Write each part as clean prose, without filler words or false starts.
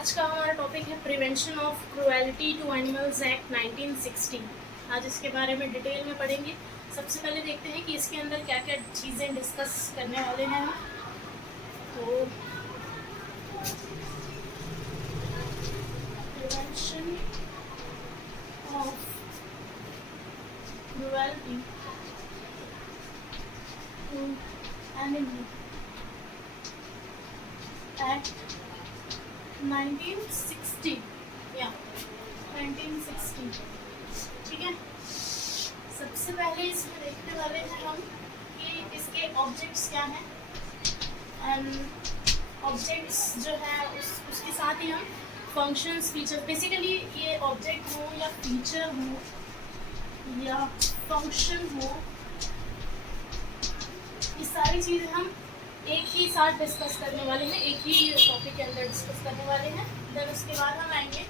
आज का हमारा टॉपिक है prevention of cruelty to animals act 1960। आज इसके बारे में डिटेल में पढ़ेंगे। सबसे पहले देखते हैं कि इसके अंदर क्या क्या चीज़ें डिस्कस करने वाले हैं हम। तो prevention of cruelty to animal act 1960 या 1960। ठीक है, सबसे पहले इसमें देखने वाले हैं हम कि इसके ऑब्जेक्ट्स क्या हैं एंड ऑब्जेक्ट्स जो है उसके साथ ही हम फंक्शंस, फीचर, बेसिकली ये ऑब्जेक्ट हो या फीचर हो या फंक्शन हो, ये सारी चीज़ें हम एक ही साथ डिस्कस करने वाले हैं, एक ही टॉपिक के अंदर डिस्कस करने वाले हैं। देन उसके बाद हम आएंगे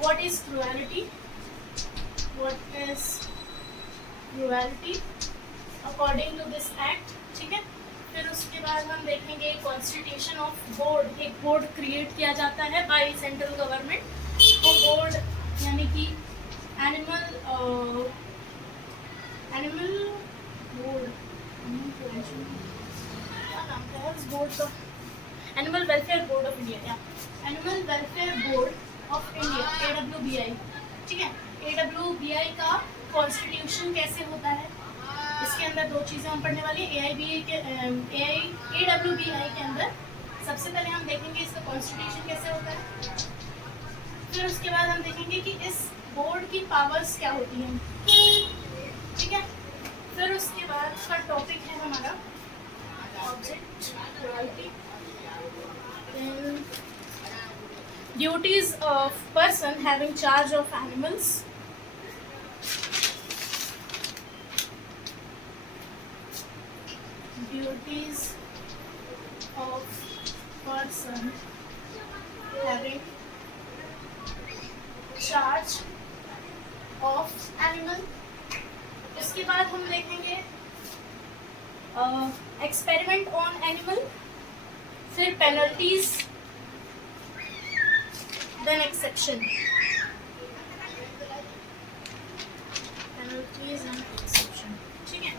what is cruelty, what is cruelty according to this act. ठीक है, फिर उसके बाद हम देखेंगे कॉन्स्टिट्यूशन ऑफ बोर्ड। एक बोर्ड क्रिएट किया जाता है बाय सेंट्रल गवर्नमेंट। वो बोर्ड यानी कि एनिमल बोर्ड, बोर्ड का animal welfare board of India, या animal welfare board of India, AWBI। ठीक है, AWBI का कॉन्स्टिट्यूशन कैसे होता है, इसके अंदर दो चीज़ें हम पढ़ने वाली हैं। AWBI के अंदर सबसे पहले हम देखेंगे इसका कॉन्स्टिट्यूशन कैसे होता है, फिर उसके बाद हम देखेंगे कि इस बोर्ड की पावर्स क्या होती हैं। ठीक है, फिर उसके बाद का टॉपिक है हमारा object cruelty, duties of person having charge of animals, duties of person having charge of animal. इसके बाद हम देखेंगे एक्सपेरिमेंट ऑन एनिमल, फिर penalties, then exception, penalties and exception. ठीक है,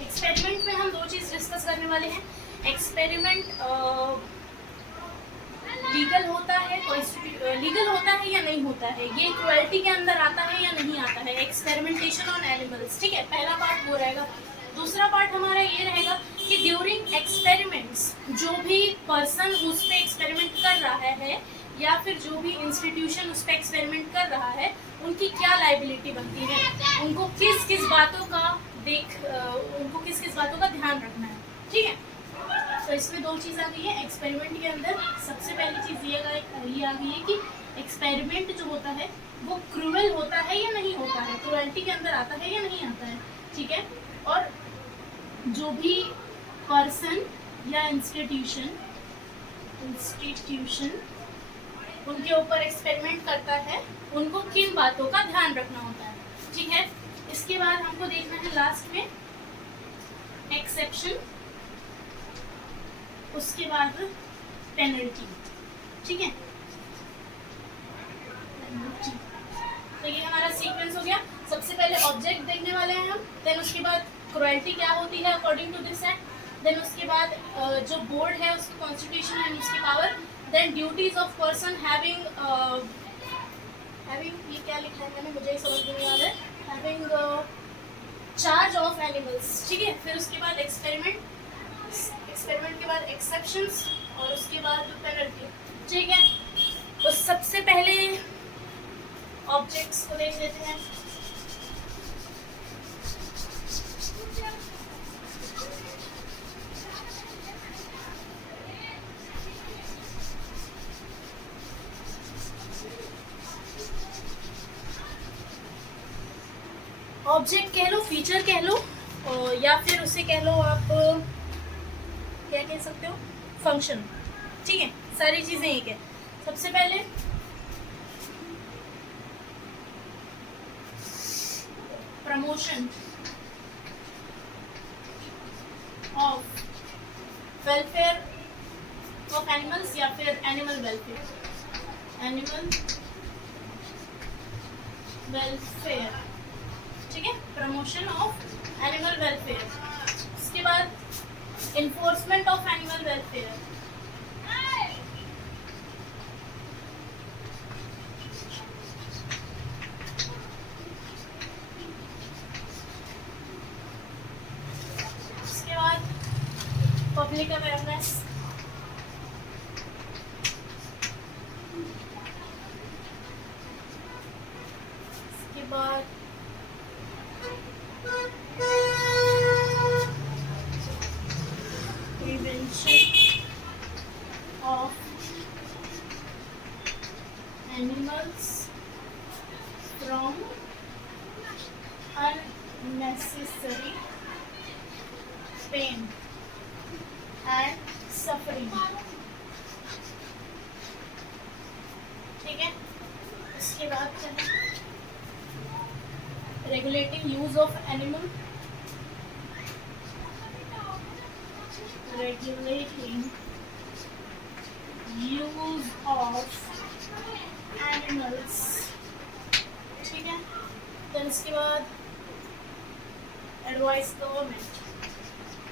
एक्सपेरिमेंट में हम दो चीज डिस्कस करने वाले हैं। एक्सपेरिमेंट लीगल होता है, लीगल होता है या नहीं होता है, ये क्रुएल्टी के अंदर आता है या नहीं आता है। एक्सपेरिमेंटेशन ऑन एनिमल्स, ठीक है, पहला पार्ट वो रहेगा। दूसरा पार्ट हमारा ये रहेगा कि ड्यूरिंग एक्सपेरिमेंट्स जो भी पर्सन उस पर एक्सपेरिमेंट कर रहा है या फिर जो भी इंस्टीट्यूशन उस पर एक्सपेरिमेंट कर रहा है, उनकी क्या लायबिलिटी बनती है, उनको किस किस बातों का ध्यान रखना है। ठीक है, तो इसमें दो चीज़ आ गई है एक्सपेरिमेंट के अंदर। सबसे पहली चीज़ ये आ गई है कि एक्सपेरिमेंट जो होता है वो क्रूअल होता है या नहीं होता है, क्रुएल्टी के अंदर आता है या नहीं आता है। ठीक है, और जो भी पर्सन या इंस्टीट्यूशन उनके ऊपर एक्सपेरिमेंट करता है, उनको किन बातों का ध्यान रखना होता है। ठीक है, इसके बाद हमको देखना है लास्ट में एक्सेप्शन, उसके बाद पेनल्टी। ठीक है, तो ये हमारा सीक्वेंस हो गया। सबसे पहले ऑब्जेक्ट देखने वाले हैं हम, देन उसके बाद क्रुएल्टी क्या होती है according to this act, then उसके बाद जो बोर्ड है उसका कॉन्स्टिट्यूशन एंड उसकी power, then duties of person having ये क्या लिखा है मैंने, मुझे ही समझ नहीं आ रहा है, हैविंग चार्ज ऑफ एनिमल्स। ठीक है, फिर उसके बाद एक्सपेरिमेंट के बाद एक्सेप्शंस और उसके बाद पेनल्टी। ठीक है, तो सबसे पहले ऑब्जेक्ट्स को देख लेते हैं। ऑब्जेक्ट कह लो, फीचर कह लो, या फिर उसे कह लो आप क्या कह सकते हो, फंक्शन। ठीक है, सारी चीज़ें एक है। सबसे पहले promotion of welfare of animals या फिर एनिमल वेलफेयर, एनिमल वेलफेयर, ठीक है, प्रमोशन ऑफ एनिमल वेलफेयर। उसके बाद इन्फोर्समेंट ऑफ एनिमल वेलफेयर, उसके बाद पब्लिक अवेयरनेस, उसके बाद prevention of animals from unnecessary pain and suffering, ठीक है। इसके बाद regulating use of animal, regulating use of animals, ठीक है। then इसके बाद advise government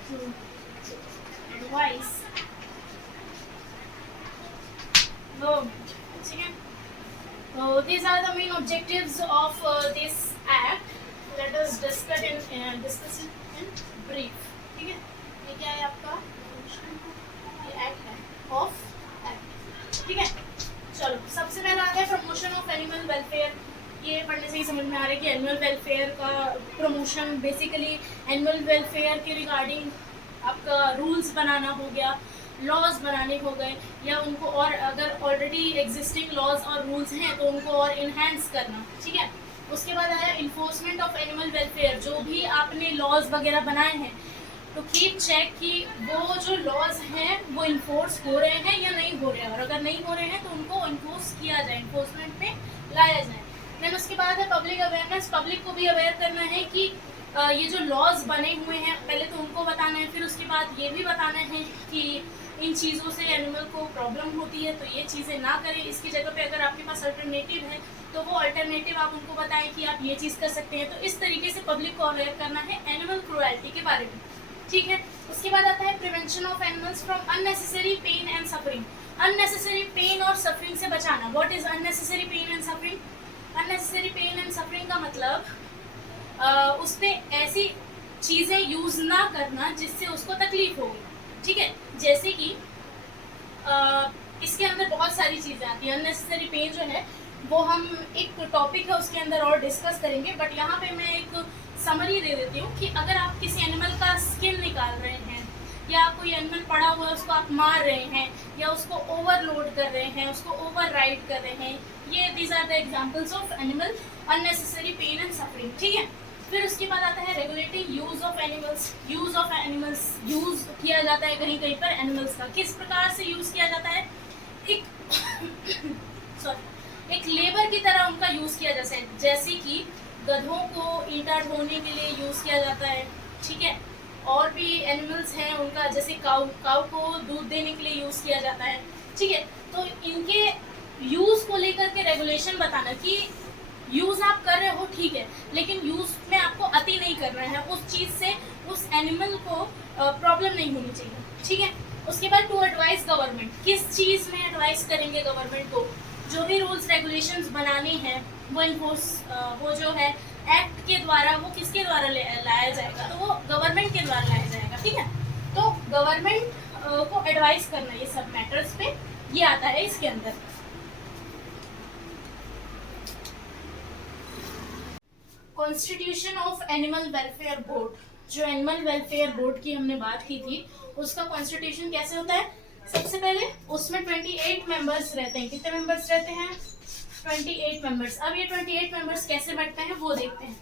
to advise government, ठीक है। So these are the main objectives of this act. Let us discuss it in brief, ठीक है। ये क्या है आपका, ये एक्ट है ऑफ एक्ट, ठीक है। चलो सबसे पहला आ गया प्रमोशन ऑफ एनिमल वेलफेयर। ये पढ़ने से ही समझ में आ रहा है कि एनिमल वेलफेयर का प्रमोशन बेसिकली एनिमल वेलफेयर के रिगार्डिंग आपका रूल्स बनाना हो गया, लॉज बनाने हो गए, या उनको और अगर ऑलरेडी एग्जिस्टिंग लॉज और रूल्स हैं तो उनको और इन्हेंस करना, ठीक है। उसके बाद आया इन्फोर्समेंट ऑफ एनिमल वेलफेयर। जो भी आपने लॉज वगैरह बनाए हैं तो कीप चेक कि वो जो लॉज हैं वो इन्फोर्स हो रहे हैं या नहीं हो रहे हैं, और अगर नहीं हो रहे हैं तो उनको इन्फोर्स किया जाए, इन्फोर्समेंट में लाया जाए। देन उसके बाद है पब्लिक अवेयरनेस। पब्लिक को भी अवेयर करना है कि ये जो लॉज बने हुए हैं पहले तो उनको बताना है, फिर उसके बाद ये भी बताना है कि इन चीज़ों से एनिमल को प्रॉब्लम होती है तो ये चीज़ें ना करें। इसकी जगह पे अगर आपके पास अल्टरनेटिव है तो वो अल्टरनेटिव आप उनको बताएं कि आप ये चीज़ कर सकते हैं। तो इस तरीके से पब्लिक को अवेयर करना है एनिमल क्रूएल्टी के बारे में, ठीक है। उसके बाद आता है prevention of animals from unnecessary pain and suffering. Unnecessary pain और सफरिंग से बचाना। What is unnecessary pain and suffering? Unnecessary pain and suffering का मतलब उस पर ऐसी चीज़ें यूज़ ना करना जिससे उसको तकलीफ होगी, ठीक है। जैसे कि इसके अंदर बहुत सारी चीज़ें आती हैं। अननेसेसरी पेन जो है वो हम एक टॉपिक है उसके अंदर और डिस्कस करेंगे, बट यहाँ पे मैं एक समरी दे देती हूँ कि अगर आप किसी एनिमल का स्किन निकाल रहे हैं या कोई एनिमल पड़ा हुआ है उसको आप मार रहे हैं या उसको ओवरलोड कर रहे हैं, उसको ओवर राइड कर रहे हैं, ये these are the examples of animal unnecessary pain and suffering, ठीक है। फिर उसके बाद आता है regulating use of animals. Use of animals use किया जाता है कहीं कहीं पर एनिमल्स का। किस प्रकार से यूज किया जाता है? एक लेबर की तरह उनका यूज किया जाता है। जैसे कि गधों को ईंटा ढोने के लिए यूज किया जाता है, ठीक है। और भी एनिमल्स हैं उनका, जैसे काऊ को दूध देने के लिए यूज किया जाता है, ठीक है। तो इनके यूज को लेकर के रेगुलेशन बताना कि यूज आप कर रहे हो ठीक है, लेकिन यूज में आपको अति नहीं करना है, उस चीज से उस एनिमल को प्रॉब्लम नहीं होनी चाहिए, ठीक है। उसके बाद टू एडवाइस गवर्नमेंट। किस चीज में एडवाइस करेंगे गवर्नमेंट को? जो भी रूल्स रेगुलेशंस बनाने हैं वो जो है एक्ट के द्वारा, वो किसके द्वारा लाया जाएगा? तो वो गवर्नमेंट के द्वारा लाया जाएगा, ठीक है। तो गवर्नमेंट को एडवाइस करना ये सब मैटर्स पे ये आता है इसके अंदर। Constitution of animal welfare board. जो एनिमल वेलफेयर बोर्ड की हमने बात की थी उसका कॉन्स्टिट्यूशन कैसे होता है? सबसे पहले उसमें 28 मेंबर्स रहते हैं। कितने मेंबर्स रहते हैं? 28 मेंबर्स। अब ये 28 मेंबर्स कैसे बैठते हैं वो देखते हैं।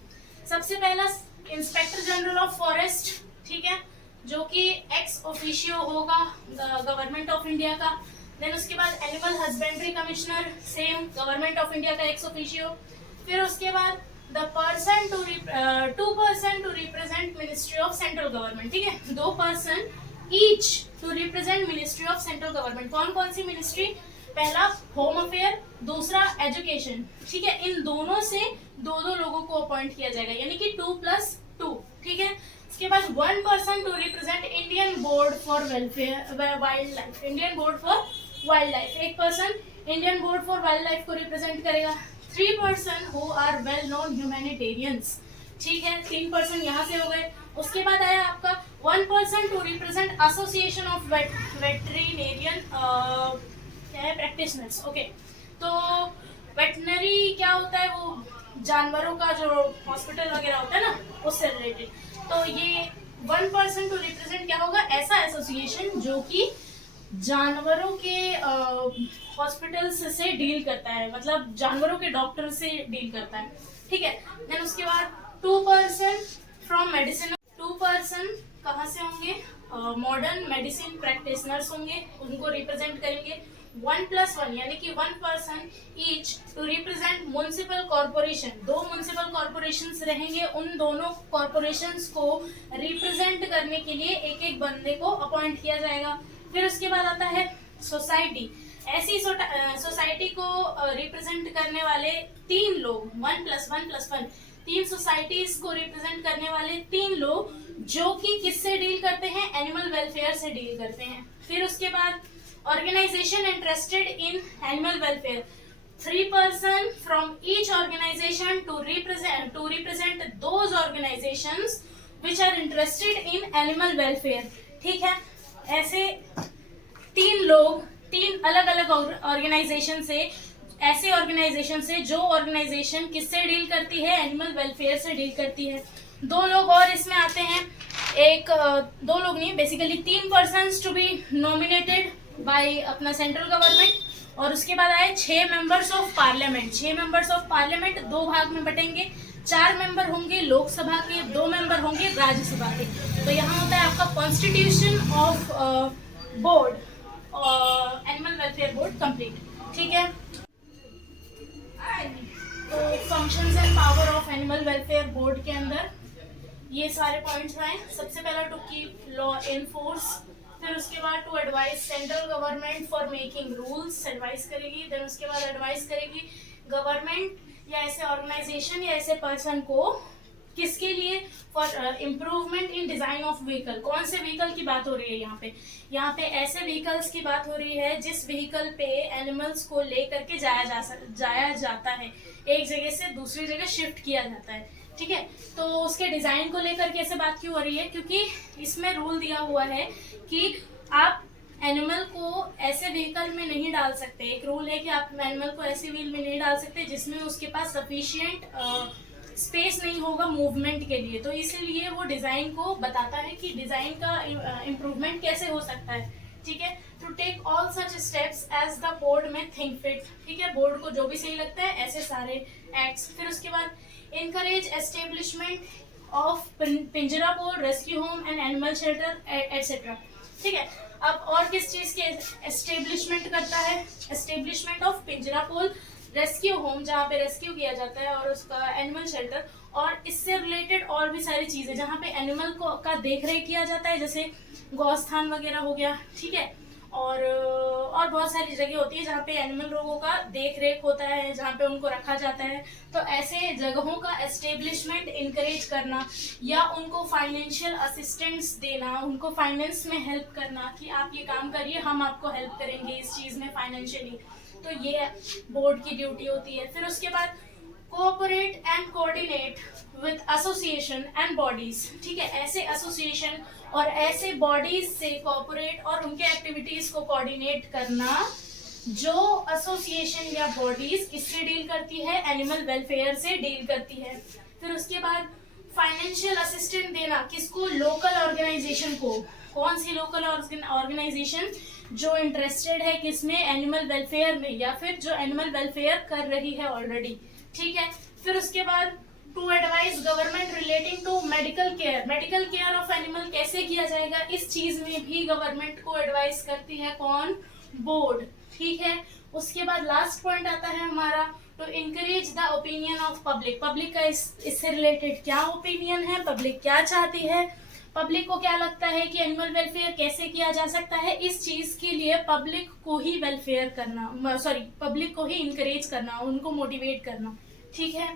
सबसे पहला इंस्पेक्टर जनरल ऑफ फॉरेस्ट, ठीक है, जो कि एक्स ऑफिशियो होगा गवर्नमेंट ऑफ इंडिया का। देन उसके बाद animal husbandry commissioner, same government of India का एक्स ऑफिशियो। फिर उसके बाद the person two 2% to represent ministry of central government, ठीक है, 2 person each to represent ministry of central government. कौन कौन सी मिनिस्ट्री? पहला होम अफेयर, दूसरा एजुकेशन, ठीक है। इन दोनों से 2 लोगों को अपॉइंट किया जाएगा, यानी कि 2+2, ठीक है। इसके बाद 1 person to represent Indian board for welfare wild life, Indian board for wild life, 1 person Indian board for wild life को रिप्रेजेंट करेगा। 3 person who are well known humanitarians, ठीक है, 3 पर्सन यहाँ से हो गए। उसके बाद आया आपका 1 person to represent association of veterinarian क्या है, प्रैक्टिशनर्स, ओके। तो वेटनरी क्या होता है? वो जानवरों का जो हॉस्पिटल वगैरह होता है ना, उससे रिलेटेड। तो ये 1 पर्सन टू रिप्रेजेंट क्या होगा? ऐसा एसोसिएशन जो कि जानवरों के हॉस्पिटल्स से डील करता है, मतलब जानवरों के डॉक्टर से डील करता है, ठीक है। देन उसके बाद 2 पर्सन फ्रॉम मेडिसिन, 2 पर्सन कहाँ से होंगे? मॉडर्न मेडिसिन प्रैक्टिशनर्स होंगे, उनको रिप्रेजेंट करेंगे। 1+1 यानी कि 1 person each to represent municipal corporation, 2 municipal corporations रहेंगे, उन दोनों कॉर्पोरेशंस को रिप्रेजेंट करने के लिए एक बंदे को अपॉइंट किया जाएगा। फिर उसके बाद आता है सोसाइटी, ऐसी सोसाइटी को रिप्रेजेंट करने वाले 3 लोग, 1+1+1, 3 सोसाइटीज को रिप्रेजेंट करने वाले 3 लोग जो कि किससे डील करते हैं? एनिमल वेलफेयर से डील करते हैं। फिर उसके बाद organisation interested in animal welfare, 3 person from each organisation to represent those organisations which are interested in animal welfare, ठीक है। ऐसे 3 लोग 3 अलग अलग ऑर्गेनाइजेशन से, ऐसे ऑर्गेनाइजेशन से जो ऑर्गेनाइजेशन किससे डील करती है? एनिमल वेलफेयर से डील करती है। 2 लोग और इसमें आते हैं, 2 लोग नहीं, basically 3 persons to be nominated by अपना सेंट्रल गवर्नमेंट। और उसके बाद आए 6 members of parliament, 6 members of parliament 2 भाग में बटेंगे, 4 मेंबर होंगे लोकसभा के, 2 मेंबर होंगे राज्यसभा के। तो यहाँ होता है आपका constitution of board, animal welfare board complete, ठीक है। तो functions and power of animal welfare board के अंदर ये सारे पॉइंट्स आए। सबसे पहला to keep law in force, फिर उसके बाद to advise central government for making rules, advice करेगी। देन उसके बाद एडवाइस करेगी गवर्नमेंट या ऐसे ऑर्गेनाइजेशन या ऐसे पर्सन को, किसके लिए? For improvement in design of vehicle. कौन से व्हीकल की बात हो रही है यहाँ पे? यहाँ पे ऐसे व्हीकल्स की बात हो रही है जिस व्हीकल पे एनिमल्स को ले करके जाया जाता है, एक जगह से दूसरी जगह शिफ्ट किया जाता है, ठीक है। तो उसके डिजाइन को लेकर के ऐसे बात क्यों हो रही है? क्योंकि इसमें रूल दिया हुआ है कि आप एनिमल को ऐसे व्हीकल में नहीं डाल सकते। एक रूल है कि आप एनिमल को ऐसे व्हील में नहीं डाल सकते जिसमें उसके पास सफिशिएंट स्पेस नहीं होगा मूवमेंट के लिए। तो इसीलिए वो डिजाइन को बताता है कि डिजाइन का इम्प्रूवमेंट कैसे हो सकता है, ठीक है। To take all such steps as the board में थिंक फिट, ठीक है, बोर्ड को जो भी सही लगता है ऐसे सारे एक्ट्स। फिर उसके बाद encourage establishment of पिंजरापोल, rescue home and animal shelter etcetera, ठीक है। अब और किस चीज के एस्टेब्लिशमेंट करता है? एस्टेब्लिशमेंट ऑफ पिंजरापोल, रेस्क्यू होम जहाँ पे रेस्क्यू किया जाता है, और उसका एनिमल शेल्टर, और इससे रिलेटेड और भी सारी चीजें जहाँ पे एनिमल को का देख रेख किया जाता है, जैसे गौस्थान वगैरह हो गया, ठीक है। और बहुत सारी जगह होती है जहाँ पे एनिमल लोगों का देख रेख होता है, जहाँ पे उनको रखा जाता है। तो ऐसे जगहों का एस्टेब्लिशमेंट इनकरेज करना या उनको फाइनेंशियल असिस्टेंस देना, उनको फाइनेंस में हेल्प करना कि आप ये काम करिए, हम आपको हेल्प करेंगे इस चीज़ में फाइनेंशियली। तो ये बोर्ड की ड्यूटी होती है। फिर उसके बाद cooperate and coordinate with association and bodies, ठीक है। ऐसे एसोसिएशन और ऐसे बॉडीज से कोऑपरेट और उनके एक्टिविटीज को कोऑर्डिनेट करना जो एसोसिएशन या बॉडीज किससे डील करती है? एनिमल वेलफेयर से डील करती है। फिर उसके बाद फाइनेंशियल असिस्टेंस देना किसको? लोकल ऑर्गेनाइजेशन को। कौन सी लोकल ऑर्गेनाइजेशन? जो इंटरेस्टेड है किसमें? एनिमल वेलफेयर में, या फिर जो एनिमल वेलफेयर कर रही है ऑलरेडी, ठीक है। फिर उसके बाद to advise government relating to medical care, medical care of animal कैसे किया जाएगा, इस चीज में भी गवर्नमेंट को एडवाइस करती है कौन? बोर्ड, ठीक है। उसके बाद लास्ट पॉइंट आता है हमारा to encourage the opinion of public. Public का इससे रिलेटेड क्या ओपिनियन है, पब्लिक क्या चाहती है, पब्लिक को क्या लगता है कि एनिमल वेलफेयर कैसे किया जा सकता है, इस चीज के लिए पब्लिक को ही वेलफेयर करना, पब्लिक को ही इंकरेज करना, उनको मोटिवेट करना। ठीक है,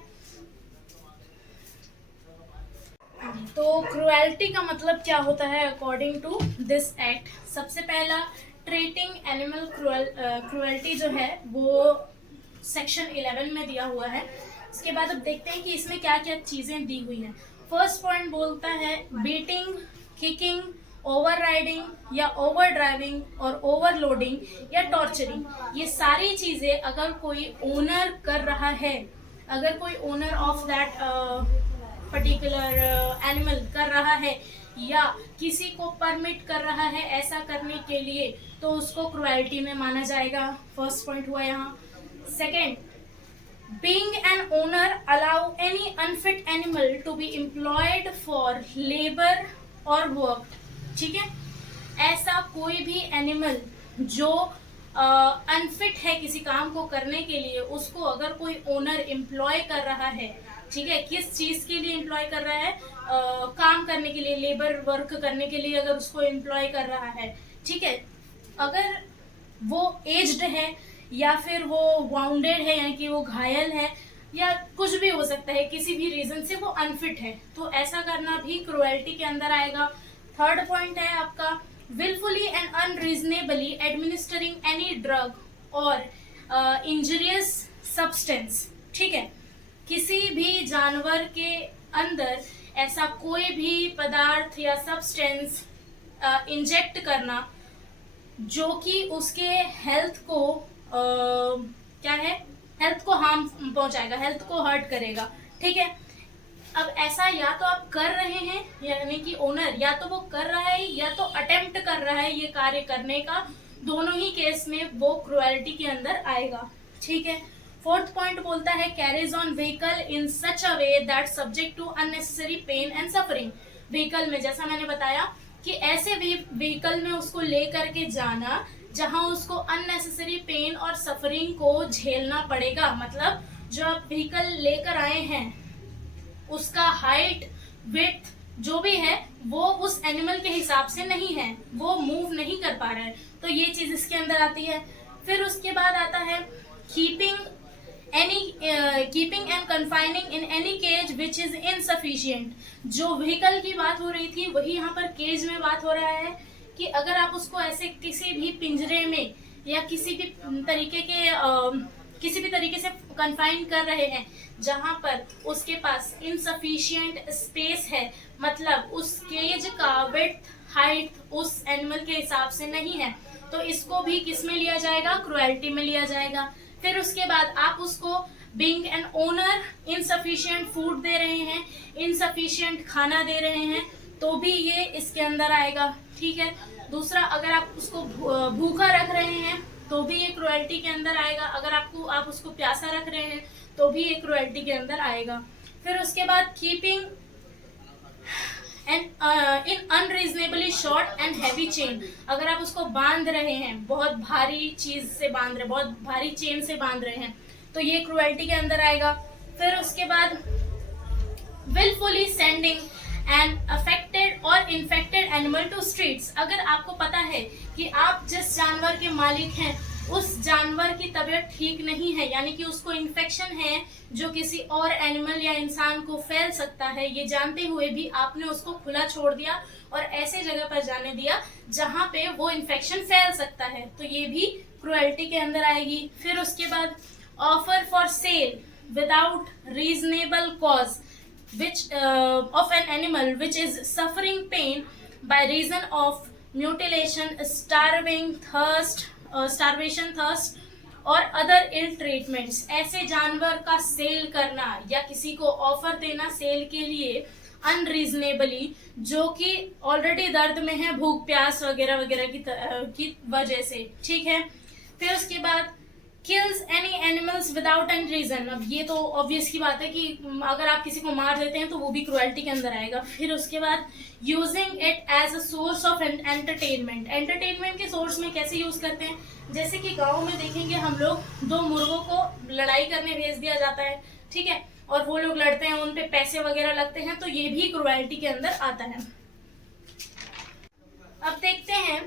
तो क्रुएल्टी का मतलब क्या होता है अकॉर्डिंग टू दिस एक्ट। सबसे पहला ट्रीटिंग एनिमल क्रुएल्टी जो है वो सेक्शन 11 में दिया हुआ है। इसके बाद अब देखते हैं कि इसमें क्या क्या चीजें दी हुई हैं। फर्स्ट पॉइंट बोलता है बीटिंग, किकिंग, ओवर राइडिंग या ओवर ड्राइविंग और ओवरलोडिंग या टॉर्चरिंग, ये सारी चीजें अगर कोई ओनर कर रहा है, अगर कोई owner of that particular animal कर रहा है या किसी को परमिट कर रहा है ऐसा करने के लिए, तो उसको क्रुएल्टी में माना जाएगा। फर्स्ट पॉइंट हुआ यहाँ। Second, being an owner allow any unfit animal to be employed for labor or work। ठीक है, ऐसा कोई भी एनिमल जो अनफिट है किसी काम को करने के लिए, उसको अगर कोई ओनर एम्प्लॉय कर रहा है, ठीक है, किस चीज के लिए एम्प्लॉय कर रहा है, काम करने के लिए, लेबर वर्क करने के लिए अगर उसको एम्प्लॉय कर रहा है, ठीक है, अगर वो एज्ड है या फिर वो वाउंडेड है यानी कि वो घायल है या कुछ भी हो सकता है, किसी भी रीजन से वो अनफिट है, तो ऐसा करना भी क्रुएल्टी के अंदर आएगा। थर्ड पॉइंट है आपका wilfully and unreasonably administering any drug और इंजरियस सब्सटेंस। ठीक है, किसी भी जानवर के अंदर ऐसा कोई भी पदार्थ या सब्सटेंस इंजेक्ट करना जो कि उसके हेल्थ को क्या है, हेल्थ को हार्म पहुंचाएगा, हेल्थ को हर्ट करेगा। ठीक है, अब ऐसा या तो आप कर रहे हैं, यानी कि ओनर या तो वो कर रहा है या तो अटेम्प्ट कर रहा है ये कार्य करने का, दोनों ही केस में वो क्रुएल्टी के अंदर आएगा। ठीक है, फोर्थ पॉइंट बोलता है carries on vehicle in such a way that subject to unnecessary pain and suffering. Vehicle में जैसा मैंने बताया कि ऐसे व्हीकल में उसको लेकर के जाना जहां उसको अननेसेसरी पेन और सफरिंग को झेलना पड़ेगा। मतलब जो आप व्हीकल लेकर आए हैं उसका हाइट, विड्थ जो भी है वो उस एनिमल के हिसाब से नहीं है, वो मूव नहीं कर पा रहा है, तो ये चीज इसके अंदर आती है। फिर उसके बाद आता है keeping and confining in any cage which is insufficient. जो व्हीकल की बात हो रही थी वही यहाँ पर केज में बात हो रहा है कि अगर आप उसको ऐसे किसी भी पिंजरे में या किसी भी तरीके से कन्फाइन कर रहे हैं जहां पर उसके पास इनसफिशिएंट स्पेस है, मतलब उस केज का विड्थ, हाइट उस एनिमल के हिसाब से नहीं है, तो इसको भी किस में लिया जाएगा, क्रुएल्टी में लिया जाएगा। फिर उसके बाद आप उसको being an owner insufficient food दे रहे हैं, इनसफिशिएंट खाना दे रहे हैं, तो भी ये इसके अंदर आएगा। ठीक है, दूसरा अगर आप उसको भूखा रख रहे हैं तो भी ये क्रुएल्टी के अंदर आएगा, अगर आप उसको प्यासा रख रहे हैं तो भी ये क्रुएल्टी के अंदर आएगा। फिर उसके बाद keeping in unreasonably short and heavy chain, अगर आप उसको बांध रहे हैं, बहुत भारी चीज से बांध रहे हैं, बहुत भारी चेन से बांध रहे हैं, तो ये क्रुएल्टी के अंदर आएगा। फिर उसके बाद विलफुली सेंडिंग एन अफेक्टेड और इन्फेक्टेड एनिमल टू स्ट्रीट्स, अगर आपको पता है कि आप जिस जानवर के मालिक हैं उस जानवर की तबीयत ठीक नहीं है, यानी कि उसको इन्फेक्शन है जो किसी और एनिमल या इंसान को फैल सकता है, ये जानते हुए भी आपने उसको खुला छोड़ दिया और ऐसे जगह पर जाने दिया जहां पे वो इन्फेक्शन फैल सकता है, तो ये भी क्रुएल्टी के अंदर आएगी। फिर उसके बाद offer for sale without reasonable cause which of an animal which is suffering pain by reason of mutilation, starvation, thirst और अदर इल ट्रीटमेंट्स, ऐसे जानवर का सेल करना या किसी को ऑफर देना सेल के लिए अनरीजनेबली, जो कि ऑलरेडी दर्द में है, भूख प्यास वगैरह वगैरह की वजह से। ठीक है, फिर उसके बाद kills any animals without any reason। अब ये तो ऑब्वियस की बात है कि अगर आप किसी को मार देते हैं तो वो भी क्रुएल्टी के अंदर आएगा। फिर उसके बाद using it as a source of entertainment. Entertainment के सोर्स में कैसे यूज करते हैं, जैसे कि गाँव में देखेंगे हम लोग, दो मुर्गों को लड़ाई करने भेज दिया जाता है, ठीक है, और वो लोग लड़ते हैं, उन पे पैसे वगैरह लगते हैं, तो ये भी क्रुएल्टी के अंदर आता है। अब देखते हैं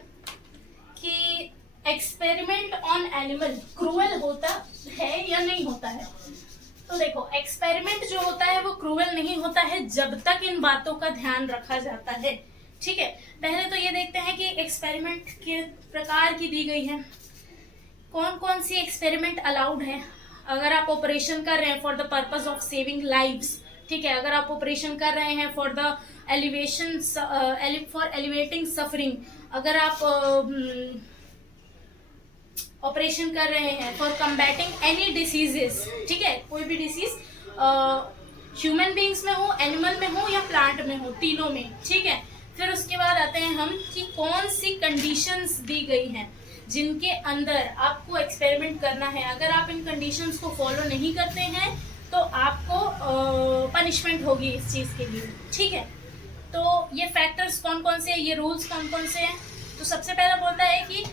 कि एक्सपेरिमेंट ऑन एनिमल क्रूअल होता है या नहीं होता है। तो देखो, एक्सपेरिमेंट जो होता है वो क्रूअल नहीं होता है जब तक इन बातों का ध्यान रखा जाता है, ठीक है। पहले तो ये देखते हैं कि एक्सपेरिमेंट के प्रकार की दी गई है, कौन कौन सी एक्सपेरिमेंट अलाउड है। अगर आप ऑपरेशन कर रहे हैं for the purpose of saving lives, ठीक है, अगर आप ऑपरेशन कर रहे हैं for the elevation for elevating suffering, अगर आप ऑपरेशन कर रहे हैं फॉर कम्बैटिंग एनी डिसीजेस, ठीक है, कोई भी डिसीज ह्यूमन बींग्स में हो, एनिमल में हो या प्लांट में हो, तीनों में, ठीक है। फिर उसके बाद आते हैं हम कि कौन सी कंडीशंस दी गई हैं जिनके अंदर आपको एक्सपेरिमेंट करना है। अगर आप इन कंडीशंस को फॉलो नहीं करते हैं तो आपको पनिशमेंट होगी इस चीज़ के लिए, ठीक है। तो ये फैक्टर्स कौन कौन से हैं, ये रूल्स कौन कौन से हैं। तो सबसे पहला बोलता है कि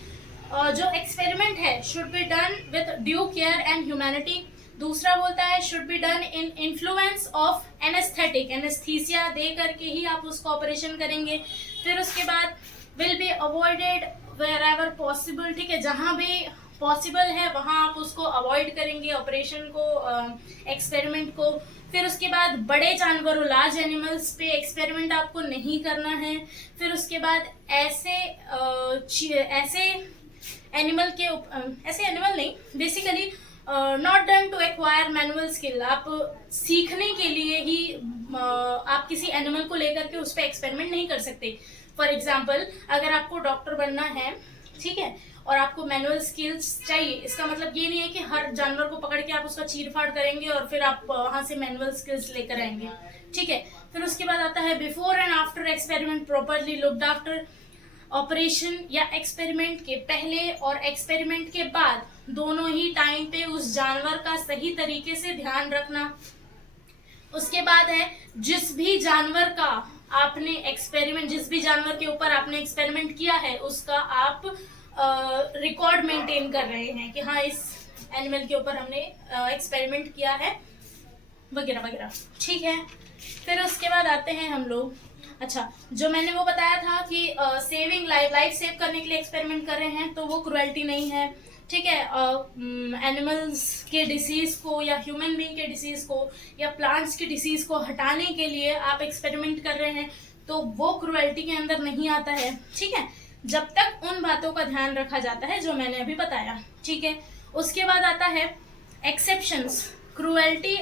जो एक्सपेरिमेंट है should be done with due care and humanity. दूसरा बोलता है should be done in influence of anaesthetic, anaesthesia दे करके ही आप उसको ऑपरेशन करेंगे। फिर उसके बाद will be avoided wherever possible, ठीक है, जहाँ भी पॉसिबल है वहाँ आप उसको अवॉइड करेंगे ऑपरेशन को, एक्सपेरिमेंट को। फिर उसके बाद बड़े जानवरों, लार्ज एनिमल्स पे एक्सपेरिमेंट आपको नहीं करना है। फिर उसके बाद ऐसे एनिमल के ऐसे एनिमल नहीं, basically not done to acquire manual skill. आप सीखने के लिए ही आप किसी एनिमल को लेकर के उस पर एक्सपेरिमेंट नहीं कर सकते। फॉर एग्जाम्पल, अगर आपको डॉक्टर बनना है, ठीक है, और आपको मैनुअल स्किल्स चाहिए, इसका मतलब ये नहीं है कि हर जानवर को पकड़ के आप उसका चीर फाड़ करेंगे और फिर आप वहां से मैनुअल स्किल्स लेकर आएंगे, ठीक है। फिर उसके बाद आता है before and after experiment properly looked after. Operation या एक्सपेरिमेंट के पहले और एक्सपेरिमेंट के बाद दोनों ही टाइम पे उस जानवर का सही तरीके से ध्यान रखना। उसके बाद है जिस भी जानवर का आपने एक्सपेरिमेंट, जिस भी जानवर के ऊपर आपने एक्सपेरिमेंट किया है उसका आप रिकॉर्ड मेंटेन कर रहे हैं कि हाँ इस एनिमल के ऊपर हमने एक्सपेरिमेंट किया है वगैरह वगैरह, ठीक है। फिर उसके बाद आते हैं हम लोग, अच्छा, जो मैंने वो बताया था कि सेविंग लाइफ सेव करने के लिए एक्सपेरिमेंट कर रहे हैं, तो वो क्रुएल्टी नहीं है, ठीक है। एनिमल्स के डिसीज को या ह्यूमन बीइंग के डिसीज को या प्लांट्स की डिसीज को हटाने के लिए आप एक्सपेरिमेंट कर रहे हैं, तो वो क्रुएल्टी के अंदर नहीं आता है, ठीक है, जब तक उन बातों का ध्यान रखा जाता है जो मैंने अभी बताया, ठीक है। उसके बाद आता है एक्सेप्शंस। क्रुएल्टी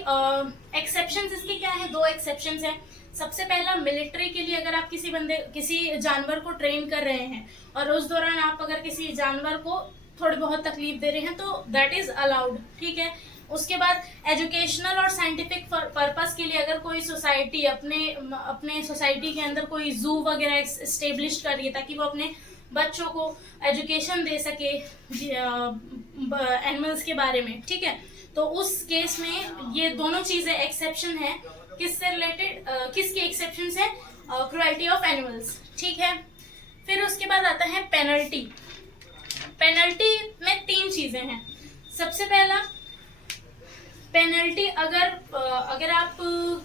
एक्सेप्शंस इसके क्या है, दो एक्सेप्शंस हैं। सबसे पहला, मिलिट्री के लिए अगर आप किसी जानवर को ट्रेन कर रहे हैं और उस दौरान आप अगर किसी जानवर को थोड़ी बहुत तकलीफ दे रहे हैं तो दैट इज अलाउड, ठीक है। उसके बाद एजुकेशनल और साइंटिफिक पर्पस के लिए अगर कोई सोसाइटी अपने सोसाइटी के अंदर कोई जू वगैरह एस्टेब्लिश कर रही है ताकि वो अपने बच्चों को एजुकेशन दे सके एनिमल्स के बारे में, ठीक है, तो उस केस में ये दोनों चीजें एक्सेप्शन है। किससे रिलेटेड, किसकी एक्सेप्शन है, क्रुएल्टी ऑफ एनिमल्स, ठीक है। फिर उसके बाद आता है पेनल्टी। पेनल्टी में तीन चीजें हैं। सबसे पहला, पेनल्टी अगर आप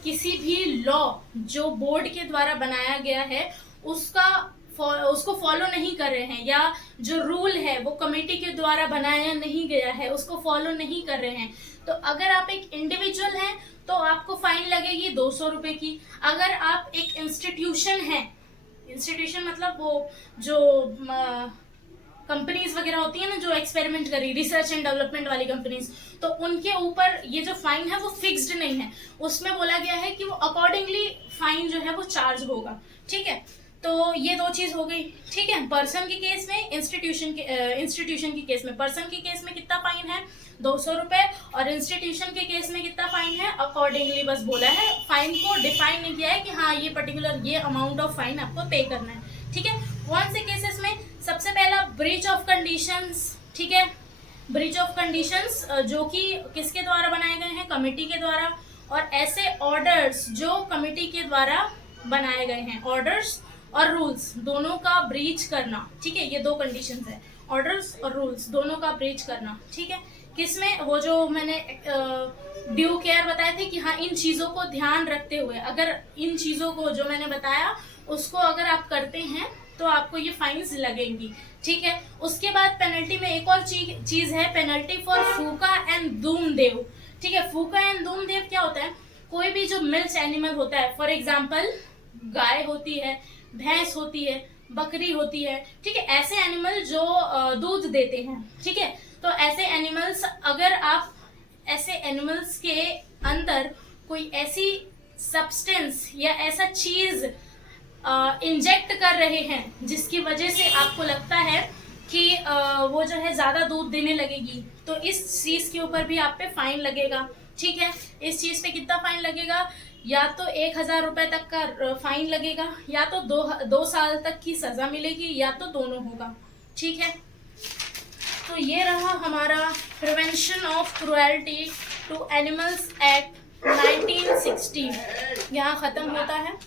किसी भी लॉ जो बोर्ड के द्वारा बनाया गया है उसको फॉलो नहीं कर रहे हैं, या जो रूल है वो कमेटी के द्वारा बनाया नहीं गया है उसको फॉलो नहीं कर रहे हैं, तो अगर आप एक इंडिविजुअल हैं तो आपको फाइन लगेगी 200 रुपए की। अगर आप एक इंस्टीट्यूशन है, इंस्टीट्यूशन मतलब वो जो कंपनीज वगैरह होती है ना जो एक्सपेरिमेंट करी, रिसर्च एंड डेवलपमेंट वाली कंपनीज, तो उनके ऊपर ये जो फाइन है वो फिक्स्ड नहीं है, उसमें बोला गया है कि वो अकॉर्डिंगली फाइन जो है वो चार्ज होगा, ठीक है। तो ये दो चीज हो गई, ठीक है। पर्सन के केस में, इंस्टीट्यूशन के केस में, पर्सन के केस में कितना फाइन है 200 रुपए, और इंस्टीट्यूशन के केस में कितना फाइन है अकॉर्डिंगली बस बोला है, फाइन को डिफाइन नहीं किया है कि हाँ ये पर्टिकुलर ये अमाउंट ऑफ फाइन आपको पे करना है, ठीक है। कौन से केसेस में, सबसे पहला ब्रीच ऑफ कंडीशंस, ठीक है, ब्रीच ऑफ कंडीशंस जो कि किसके द्वारा बनाए गए हैं, कमेटी के द्वारा, और ऐसे ऑर्डर्स जो कमेटी के द्वारा बनाए गए हैं, ऑर्डर्स और रूल्स दोनों का ब्रीच करना, ठीक है, ये दो कंडीशंस है, ऑर्डर्स और रूल्स दोनों का ब्रीच करना, ठीक है। किसमें, वो जो मैंने ड्यू केयर बताए थे कि हाँ इन चीज़ों को ध्यान रखते हुए, अगर इन चीज़ों को जो मैंने बताया उसको अगर आप करते हैं तो आपको ये फाइन्स लगेंगी, ठीक है। उसके बाद पेनल्टी में एक और चीज़ है, पेनल्टी फॉर फूका एंड धूमदेव, ठीक है। फूका एंड धूमदेव क्या होता है, कोई भी जो मिल्क एनिमल होता है, फॉर एग्जाम्पल गाय होती है, भैंस होती है, बकरी होती है, ठीक है, ऐसे एनिमल जो दूध देते हैं, ठीक है। तो ऐसे एनिमल्स, अगर आप ऐसे एनिमल्स के अंदर कोई ऐसी सब्सटेंस या ऐसा चीज इंजेक्ट कर रहे हैं जिसकी वजह से आपको लगता है कि वो जो है ज़्यादा दूध देने लगेगी, तो इस चीज़ के ऊपर भी आप पे फाइन लगेगा, ठीक है। इस चीज़ पे कितना फाइन लगेगा, या तो 1000 रुपये तक का फाइन लगेगा, या तो 2 साल तक की सज़ा मिलेगी, या तो दोनों होगा, ठीक है। तो ये रहा हमारा prevention of cruelty to animals act 1960, यहाँ ख़त्म होता है।